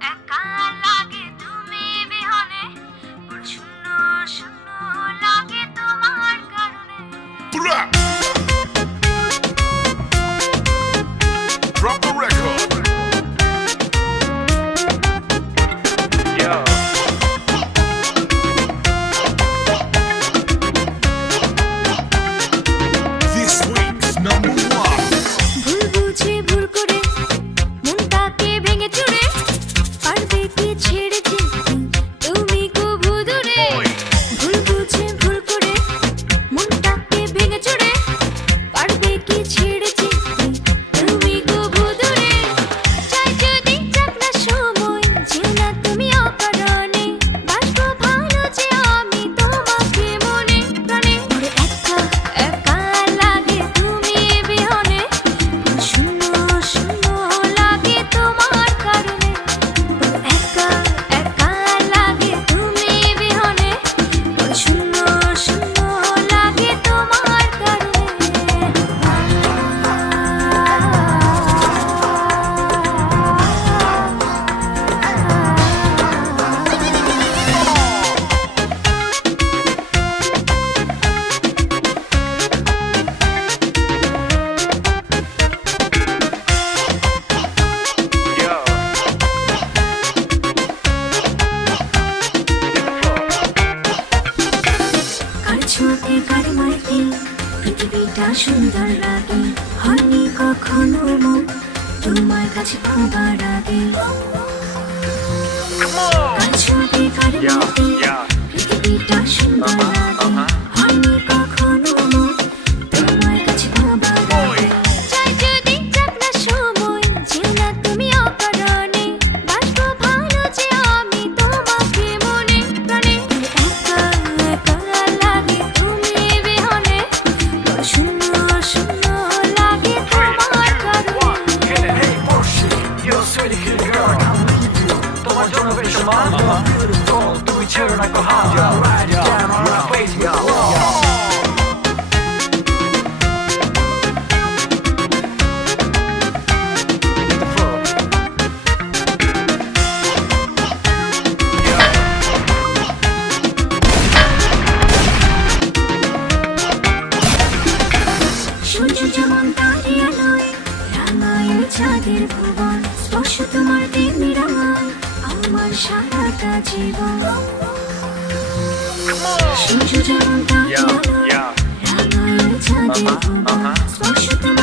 একা লাগে তুমি বিহনে, বড় শূন্য শূন্য লাগে তোমার কারণে। Drop the record. Yeah. This week's number one. ভুল বুঝে ভুল করে মনটাকে ভেঙে চুরে, পারবে কি ছেড়ে যেতে তুমি কবু দূরে। ভুল বুঝে ভুল করে মনটাকে ভেঙে চুরে, পারবে কি ছেড়ে যেতে তুমি কবু দূরে। চাই যদি যাক না সময়, যেও না তুমি অকারণে, বাসবো ভালো যে আমি তোমাকে মনে প্রাণে। একা একা লাগে তুমি বিহনে, শূন্য শূন্য লাগে তোমার কারণে। একা একা লাগে তুমি বিহনে, শূন্য শূন্য লাগে তোমার কারণে। Yeah. কার ছোঁয়াতে কার মাইতে পৃথিবীটা সুন্দর লাগে, হয়নি কখনো মন তোমার কাছে পাবার আগে। কার ছোঁয়াতে কার মাইতে পৃথিবীটা সুন্দর লাগে, হয়নি কখনো মন তোমার কাছে পাবার আগে। চাই যদি যাক না সময়, যেও না তুমি অকারণে, বাসবো ভালো যে আমি তোমাকে মনে প্রাণে। একা একা লাগে তুমি বিহনে, শূন্য শূন্য লাগে তোমার কারণে। Hey, Porsche, you're a sweetie cute girl. তোমার জন্য বেশ মানবা, তুমি ছেড়ো না কো হাত, ride it down on my face, সূর্য যেমন তারে আলোয় রাঙায় চাঁদের ভুবন, স্পর্শ তোমার তেমনি রাঙায় আমার সারাটা জীবন। সূর্য যেমন তারে আলোয় রাঙায় চাঁদের ভুবন, স্পর্শ তোমার